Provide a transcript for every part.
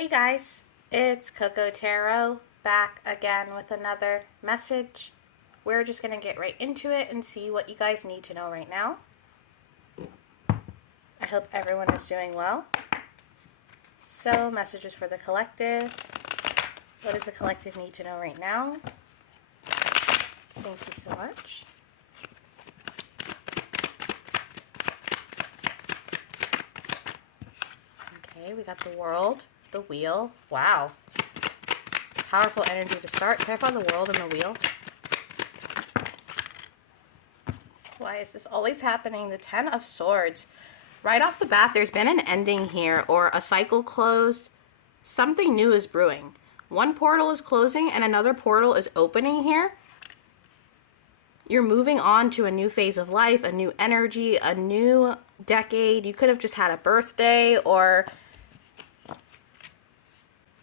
Hey guys, it's Coco Tarot back again with another message. We're just going to get right into it and see what you guys need to know right now. I hope everyone is doing well. So, messages for the collective. What does the collective need to know right now? Thank you so much. Okay, we got the World, the Wheel. Wow. Powerful energy to start. Can I find the World and the Wheel? Why is this always happening? The Ten of Swords. Right off the bat, there's been an ending here, or a cycle closed. Something new is brewing. One portal is closing and another portal is opening here. You're moving on to a new phase of life, a new energy, a new decade. You could have just had a birthday, or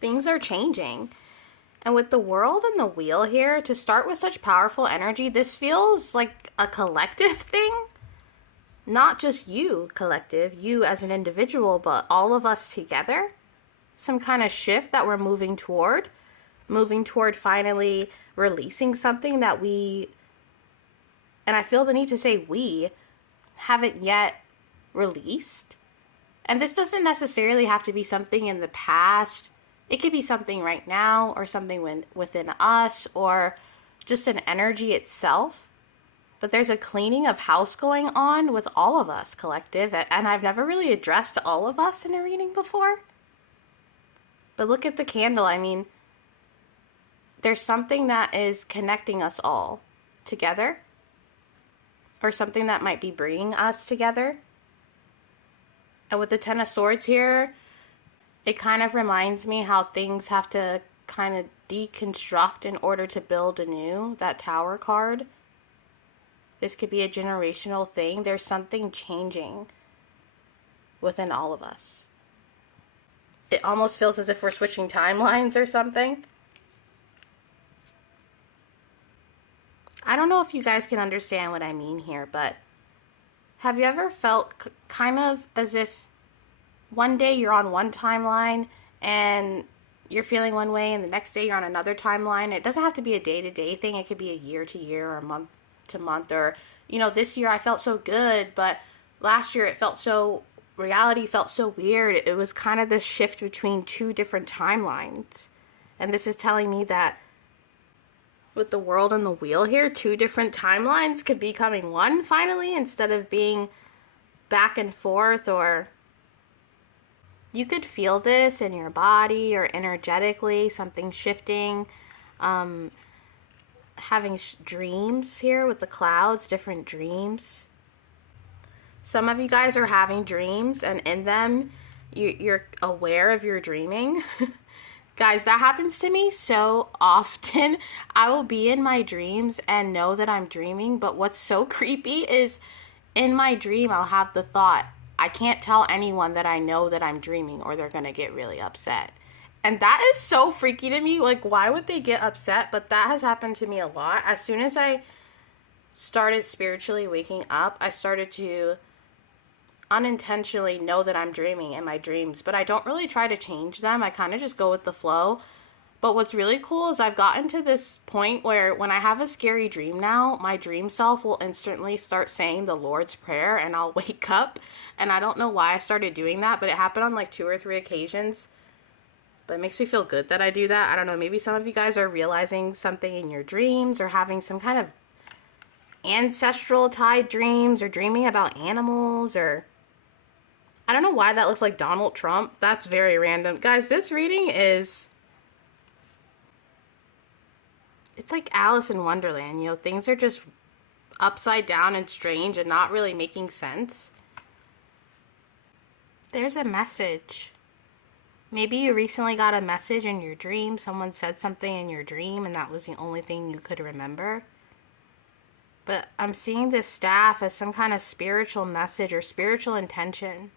things are changing. And with the World and the Wheel here, to start with such powerful energy, this feels like a collective thing. Not just you, collective, you as an individual, but all of us together. Some kind of shift that we're moving toward finally releasing something that we, and I feel the need to say we, haven't yet released. And this doesn't necessarily have to be something in the past. It could be something right now, or something within us, or just an energy itself. But there's a cleaning of house going on with all of us, collective. And I've never really addressed all of us in a reading before. But look at the candle. I mean, there's something that is connecting us all together. Or something that might be bringing us together. And with the Ten of Swords here, it kind of reminds me how things have to kind of deconstruct in order to build anew. That Tower card. This could be a generational thing. There's something changing within all of us. It almost feels as if we're switching timelines or something. I don't know if you guys can understand what I mean here, but have you ever felt kind of as if one day you're on one timeline and you're feeling one way, and the next day you're on another timeline? It doesn't have to be a day-to-day thing. It could be a year-to-year or a month-to-month, or, you know, this year I felt so good, but last year reality felt so weird. It was kind of this shift between two different timelines. And this is telling me that with the World and the Wheel here, two different timelines could be becoming one finally, instead of being back and forth. Or you could feel this in your body or energetically, something shifting. Having dreams here with the clouds, different dreams. Some of you guys are having dreams, and in them, you're aware of your dreaming. Guys, that happens to me so often. I will be in my dreams and know that I'm dreaming, but what's so creepy is in my dream, I'll have the thought, I can't tell anyone that I know that I'm dreaming, or they're going to get really upset. And that is so freaky to me. Like, why would they get upset? But that has happened to me a lot. As soon as I started spiritually waking up, I started to unintentionally know that I'm dreaming in my dreams. But I don't really try to change them. I kind of just go with the flow. But what's really cool is I've gotten to this point where when I have a scary dream now, my dream self will instantly start saying the Lord's Prayer, and I'll wake up. And I don't know why I started doing that, but it happened on like 2 or 3 occasions. But it makes me feel good that I do that. I don't know, maybe some of you guys are realizing something in your dreams, or having some kind of ancestral tied dreams, or dreaming about animals, or I don't know why that looks like Donald Trump. That's very random. Guys, this reading is, it's like Alice in Wonderland. You know, things are just upside down and strange and not really making sense. There's a message. Maybe you recently got a message in your dream. Someone said something in your dream, and that was the only thing you could remember. But I'm seeing this staff as some kind of spiritual message or spiritual intention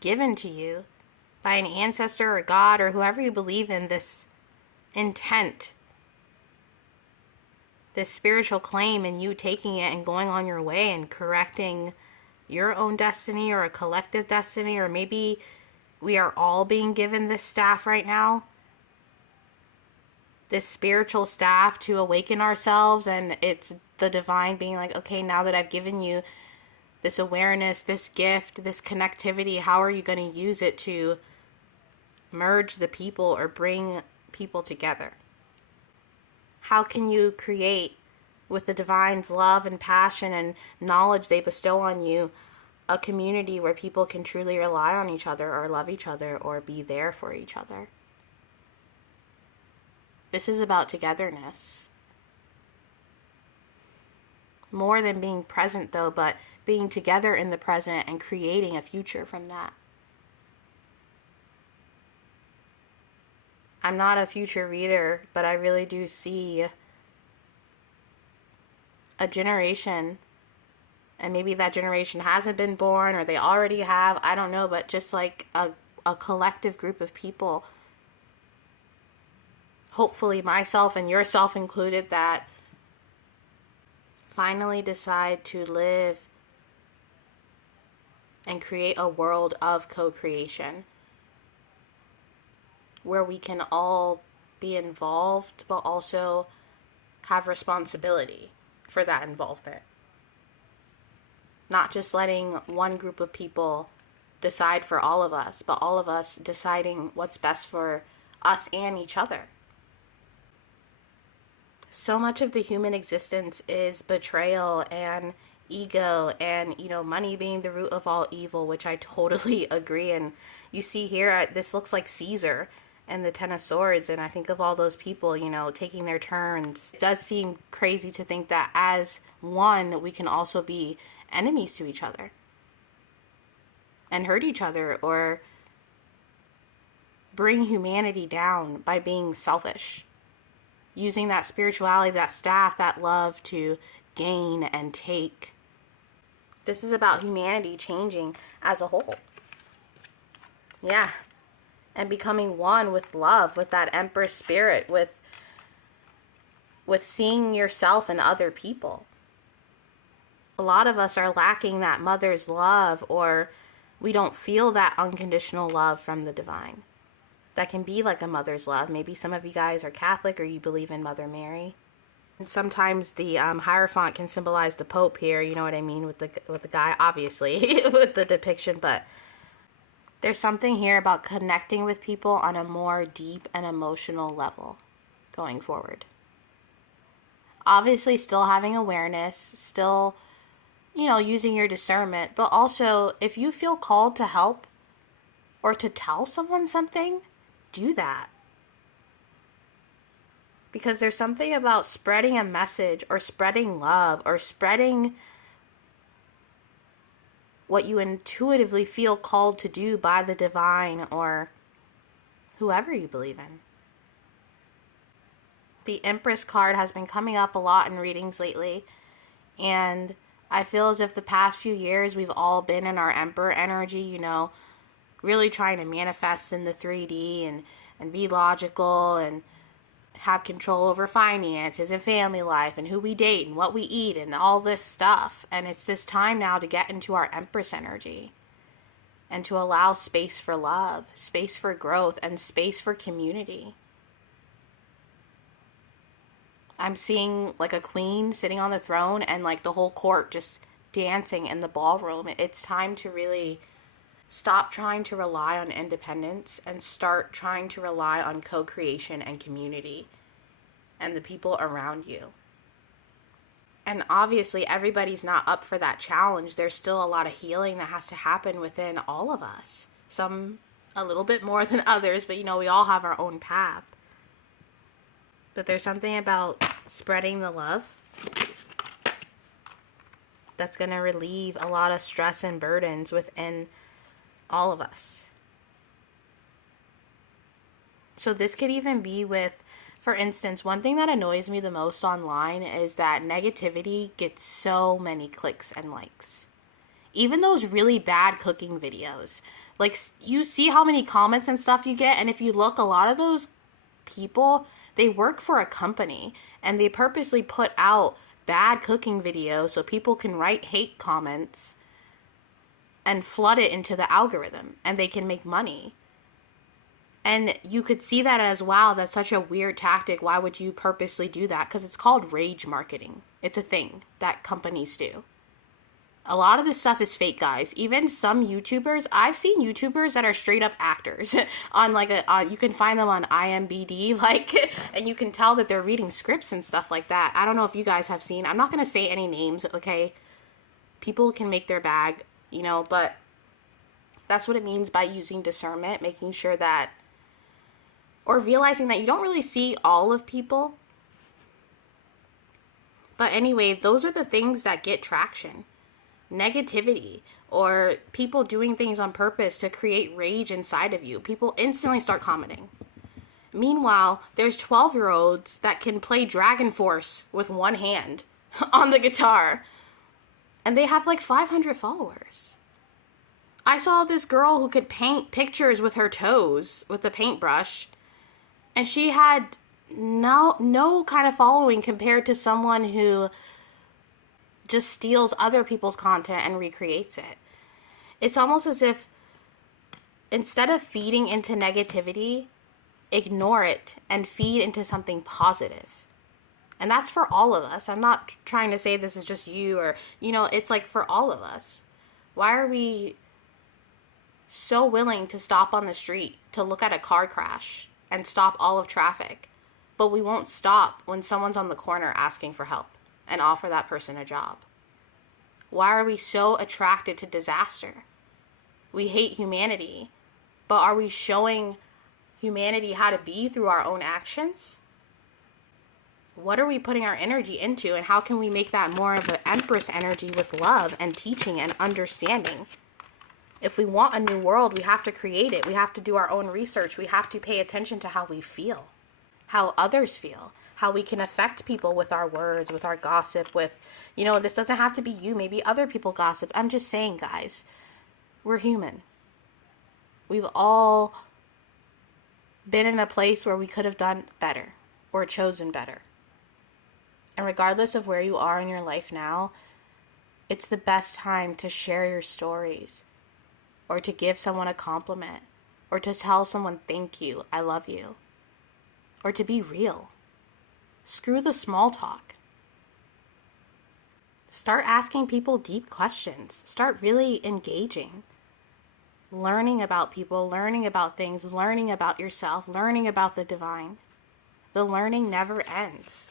given to you by an ancestor or God or whoever you believe in. This intent, this spiritual claim, and you taking it and going on your way and correcting your own destiny or a collective destiny, or maybe we are all being given this staff right now, this spiritual staff to awaken ourselves. And it's the divine being like, okay, now that I've given you this awareness, this gift, this connectivity, how are you going to use it to merge the people or bring people together? How can you create, with the divine's love and passion and knowledge they bestow on you, a community where people can truly rely on each other or love each other or be there for each other? This is about togetherness. More than being present, though, but being together in the present and creating a future from that. I'm not a future reader, but I really do see a generation, and maybe that generation hasn't been born or they already have, I don't know, but just like a collective group of people, hopefully myself and yourself included, that finally decide to live and create a world of co-creation where we can all be involved but also have responsibility for that involvement. Not just letting one group of people decide for all of us, but all of us deciding what's best for us and each other. So much of the human existence is betrayal and ego and, money being the root of all evil, which I totally agree. And you see here, this looks like Caesar and the Ten of Swords, and I think of all those people, taking their turns. It does seem crazy to think that as one, we can also be enemies to each other and hurt each other or bring humanity down by being selfish. Using that spirituality, that staff, that love to gain and take. This is about humanity changing as a whole. Yeah. And becoming one with love, with that Empress spirit, with seeing yourself in other people. A lot of us are lacking that mother's love, or we don't feel that unconditional love from the divine. That can be like a mother's love. Maybe some of you guys are Catholic or you believe in Mother Mary. And sometimes the Hierophant can symbolize the Pope here, you know what I mean, with the guy, obviously, with the depiction. But there's something here about connecting with people on a more deep and emotional level going forward. Obviously still having awareness, still, using your discernment. But also, if you feel called to help or to tell someone something, do that. Because there's something about spreading a message or spreading love or spreading what you intuitively feel called to do by the divine or whoever you believe in. The Empress card has been coming up a lot in readings lately, and I feel as if the past few years we've all been in our Emperor energy, really trying to manifest in the 3D and be logical and have control over finances and family life and who we date and what we eat and all this stuff. And it's this time now to get into our Empress energy and to allow space for love, space for growth, and space for community. I'm seeing like a queen sitting on the throne and like the whole court just dancing in the ballroom. It's time to really stop trying to rely on independence and start trying to rely on co-creation and community and the people around you. And obviously everybody's not up for that challenge. There's still a lot of healing that has to happen within all of us. Some a little bit more than others, but we all have our own path. But there's something about spreading the love that's going to relieve a lot of stress and burdens within all of us. So this could even be with, for instance, one thing that annoys me the most online is that negativity gets so many clicks and likes. Even those really bad cooking videos. Like, you see how many comments and stuff you get, and if you look, a lot of those people, they work for a company, and they purposely put out bad cooking videos so people can write hate comments and flood it into the algorithm, and they can make money. And you could see that as, wow, that's such a weird tactic. Why would you purposely do that? Because it's called rage marketing. It's a thing that companies do. A lot of this stuff is fake, guys. Even some YouTubers, I've seen YouTubers that are straight up actors on like you can find them on IMDb, like, and you can tell that they're reading scripts and stuff like that. I don't know if you guys have seen, I'm not going to say any names, okay? People can make their bag, you know, but that's what it means by using discernment, making sure that, or realizing that you don't really see all of people. But anyway, those are the things that get traction. Negativity, or people doing things on purpose to create rage inside of you. People instantly start commenting. Meanwhile, there's 12-year-olds that can play Dragon Force with one hand on the guitar, and they have like 500 followers. I saw this girl who could paint pictures with her toes with a paintbrush, and she had no kind of following compared to someone who just steals other people's content and recreates it. It's almost as if instead of feeding into negativity, ignore it and feed into something positive. And that's for all of us. I'm not trying to say this is just you, or, you know, it's like for all of us. Why are we so willing to stop on the street to look at a car crash and stop all of traffic, but we won't stop when someone's on the corner asking for help and offer that person a job? Why are we so attracted to disaster? We hate humanity, but are we showing humanity how to be through our own actions? What are we putting our energy into, and how can we make that more of an empress energy with love and teaching and understanding? If we want a new world, we have to create it. We have to do our own research. We have to pay attention to how we feel, how others feel, how we can affect people with our words, with our gossip, with, you know, this doesn't have to be you. Maybe other people gossip. I'm just saying, guys, we're human. We've all been in a place where we could have done better or chosen better. And regardless of where you are in your life now, it's the best time to share your stories, or to give someone a compliment, or to tell someone, thank you, I love you, or to be real. Screw the small talk. Start asking people deep questions. Start really engaging. Learning about people, learning about things, learning about yourself, learning about the divine. The learning never ends.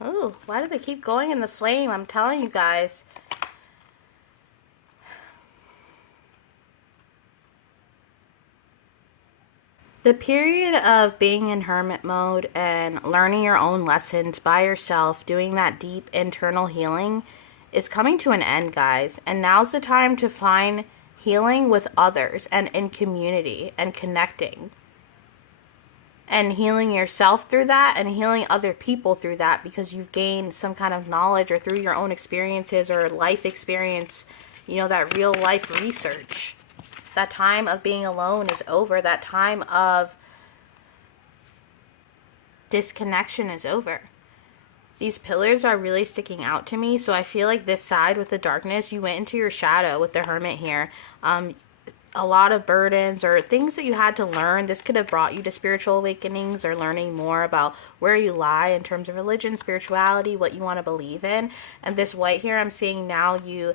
Oh, why do they keep going in the flame? I'm telling you guys. The period of being in hermit mode and learning your own lessons by yourself, doing that deep internal healing, is coming to an end, guys. And now's the time to find healing with others and in community and connecting. And healing yourself through that and healing other people through that, because you've gained some kind of knowledge, or through your own experiences or life experience, you know, that real life research. That time of being alone is over. That time of disconnection is over. These pillars are really sticking out to me. So I feel like this side with the darkness, you went into your shadow with the hermit here. A lot of burdens or things that you had to learn. This could have brought you to spiritual awakenings, or learning more about where you lie in terms of religion, spirituality, what you want to believe in. And this white here, I'm seeing now you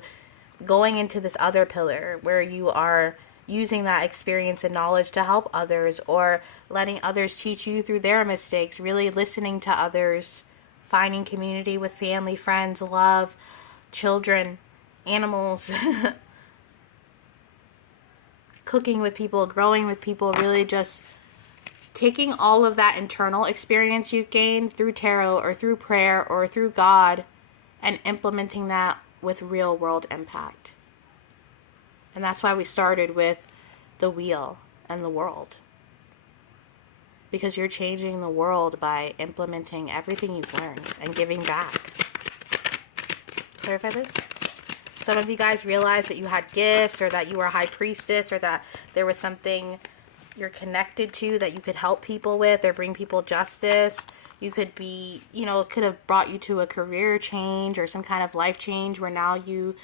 going into this other pillar where you are using that experience and knowledge to help others, or letting others teach you through their mistakes, really listening to others, finding community with family, friends, love, children, animals, cooking with people, growing with people, really just taking all of that internal experience you've gained through tarot or through prayer or through God and implementing that with real world impact. And that's why we started with the wheel and the world. Because you're changing the world by implementing everything you've learned and giving back. Clarify this? Some of you guys realized that you had gifts, or that you were a high priestess, or that there was something you're connected to that you could help people with or bring people justice. You could be, you know, it could have brought you to a career change or some kind of life change where now you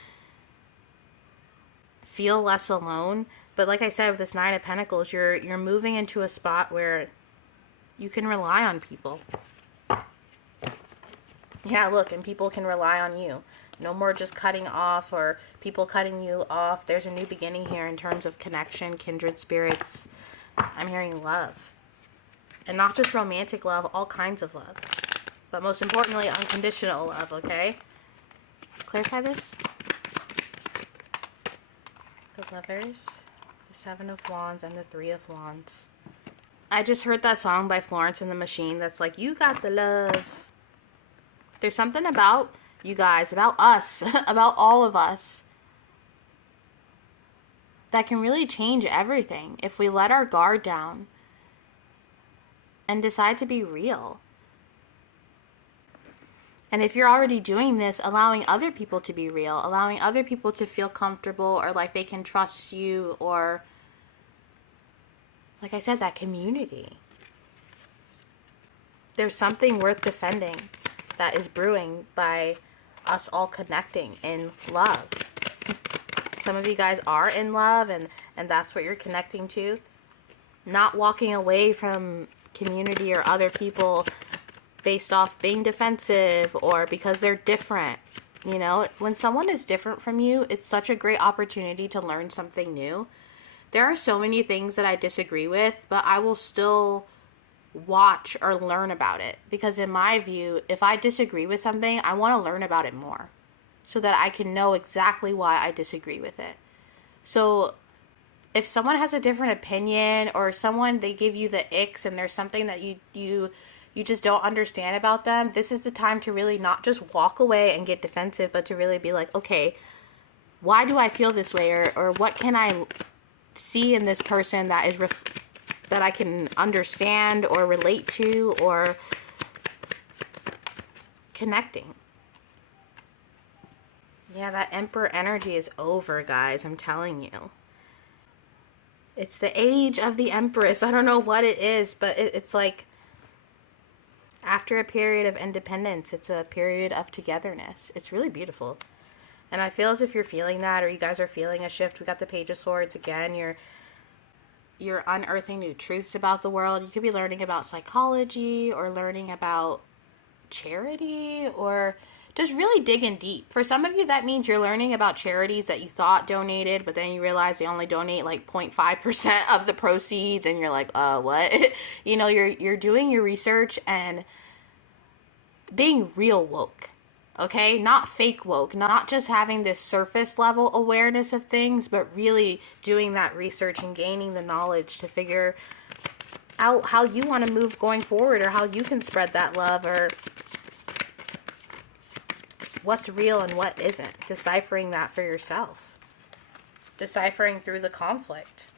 feel less alone. But like I said, with this Nine of Pentacles, you're moving into a spot where you can rely on people. Yeah, look, and people can rely on you. No more just cutting off or people cutting you off. There's a new beginning here in terms of connection, kindred spirits. I'm hearing love. And not just romantic love, all kinds of love. But most importantly, unconditional love, okay? Clarify this. The Lovers, the Seven of Wands, and the Three of Wands. I just heard that song by Florence and the Machine that's like, you got the love. There's something about you guys, about us, about all of us, that can really change everything if we let our guard down and decide to be real. And if you're already doing this, allowing other people to be real, allowing other people to feel comfortable or like they can trust you, or like I said, that community. There's something worth defending that is brewing by us all connecting in love. Some of you guys are in love and that's what you're connecting to. Not walking away from community or other people based off being defensive or because they're different. You know, when someone is different from you, it's such a great opportunity to learn something new. There are so many things that I disagree with, but I will still watch or learn about it, because in my view, if I disagree with something, I want to learn about it more so that I can know exactly why I disagree with it. So if someone has a different opinion or someone, they give you the icks and there's something that you just don't understand about them, this is the time to really not just walk away and get defensive, but to really be like, okay, why do I feel this way, or what can I see in this person that is that I can understand or relate to or connecting. Yeah, that Emperor energy is over, guys. I'm telling you. It's the age of the Empress. I don't know what it is, but it's like after a period of independence, it's a period of togetherness. It's really beautiful. And I feel as if you're feeling that, or you guys are feeling a shift. We got the Page of Swords again. You're unearthing new truths about the world. You could be learning about psychology or learning about charity or just really digging deep. For some of you, that means you're learning about charities that you thought donated, but then you realize they only donate like 0.5% of the proceeds, and you're like, what? You know, you're doing your research and being real woke. Okay, not fake woke, not just having this surface level awareness of things, but really doing that research and gaining the knowledge to figure out how you want to move going forward, or how you can spread that love, or what's real and what isn't. Deciphering that for yourself. Deciphering through the conflict.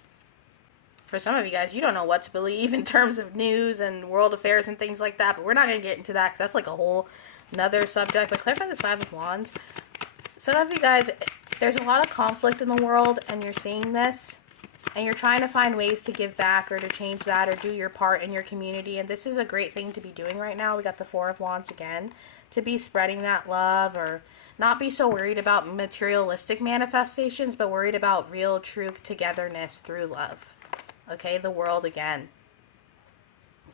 For some of you guys, you don't know what to believe in terms of news and world affairs and things like that, but we're not going to get into that because that's like a whole another subject. But clarify this Five of Wands. Some of you guys, there's a lot of conflict in the world, and you're seeing this, and you're trying to find ways to give back or to change that or do your part in your community. And this is a great thing to be doing right now. We got the Four of Wands again, to be spreading that love, or not be so worried about materialistic manifestations, but worried about real, true togetherness through love. Okay, the world again.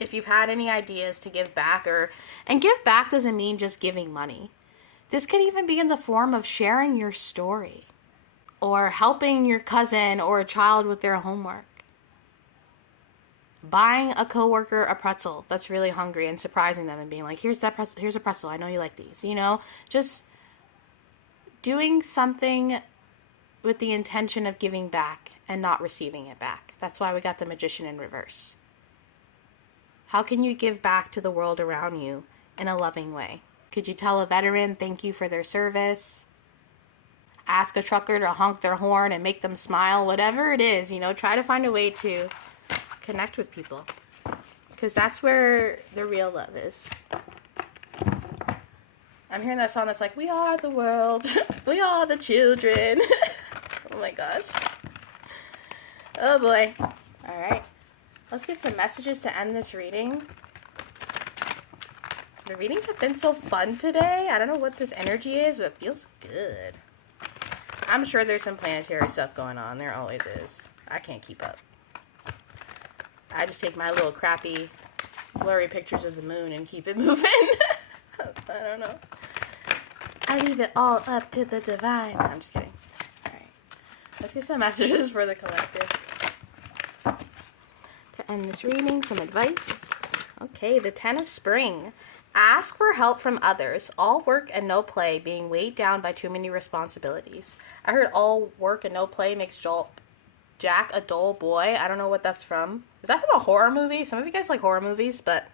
If you've had any ideas to give back, and give back doesn't mean just giving money. This could even be in the form of sharing your story, or helping your cousin or a child with their homework. Buying a coworker a pretzel that's really hungry and surprising them and being like, here's a pretzel, I know you like these, you know? Just doing something with the intention of giving back and not receiving it back. That's why we got the Magician in reverse. How can you give back to the world around you in a loving way? Could you tell a veteran thank you for their service? Ask a trucker to honk their horn and make them smile? Whatever it is, you know, try to find a way to connect with people, because that's where the real love is. I'm hearing that song that's like, we are the world, we are the children. Oh my gosh. Oh boy. All right. Let's get some messages to end this reading. The readings have been so fun today. I don't know what this energy is, but it feels good. I'm sure there's some planetary stuff going on. There always is. I can't keep up. I just take my little crappy, blurry pictures of the moon and keep it moving. I don't know. I leave it all up to the divine. I'm just kidding. Alright. Let's get some messages for the collective. To end this reading, some advice. Okay, the 10 of Spring. Ask for help from others. All work and no play, being weighed down by too many responsibilities. I heard all work and no play makes Jack a dull boy. I don't know what that's from. Is that from a horror movie? Some of you guys like horror movies, but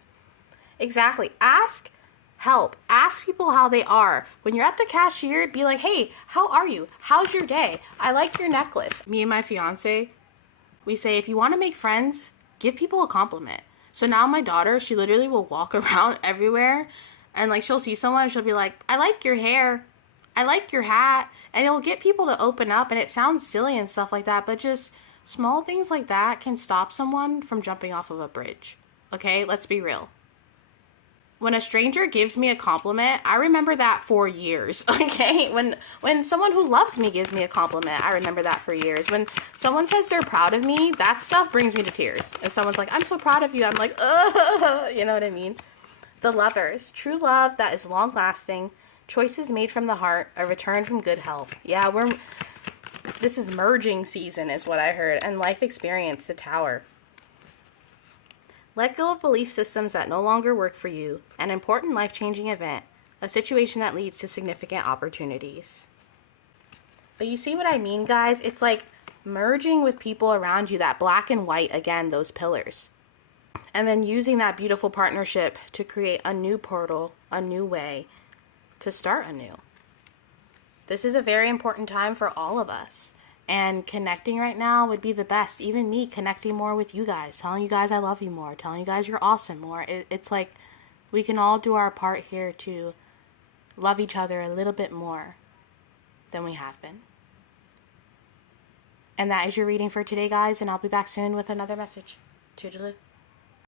exactly. Ask help. Ask people how they are. When you're at the cashier, be like, hey, how are you? How's your day? I like your necklace. Me and my fiance, we say, if you want to make friends, give people a compliment. So now my daughter, she literally will walk around everywhere and like she'll see someone and she'll be like, I like your hair. I like your hat. And it'll get people to open up, and it sounds silly and stuff like that, but just small things like that can stop someone from jumping off of a bridge. Okay, let's be real. When a stranger gives me a compliment, I remember that for years, okay? When someone who loves me gives me a compliment, I remember that for years. When someone says they're proud of me, that stuff brings me to tears. If someone's like, I'm so proud of you, I'm like, ugh, you know what I mean? The Lovers. True love that is long-lasting, choices made from the heart, a return from good health. Yeah, this is merging season is what I heard, and life experience, the Tower. Let go of belief systems that no longer work for you. An important life-changing event. A situation that leads to significant opportunities. But you see what I mean, guys? It's like merging with people around you, that black and white, again, those pillars. And then using that beautiful partnership to create a new portal, a new way to start anew. This is a very important time for all of us. And connecting right now would be the best. Even me connecting more with you guys. Telling you guys I love you more. Telling you guys you're awesome more. It's like we can all do our part here to love each other a little bit more than we have been. And that is your reading for today, guys. And I'll be back soon with another message. Toodaloo.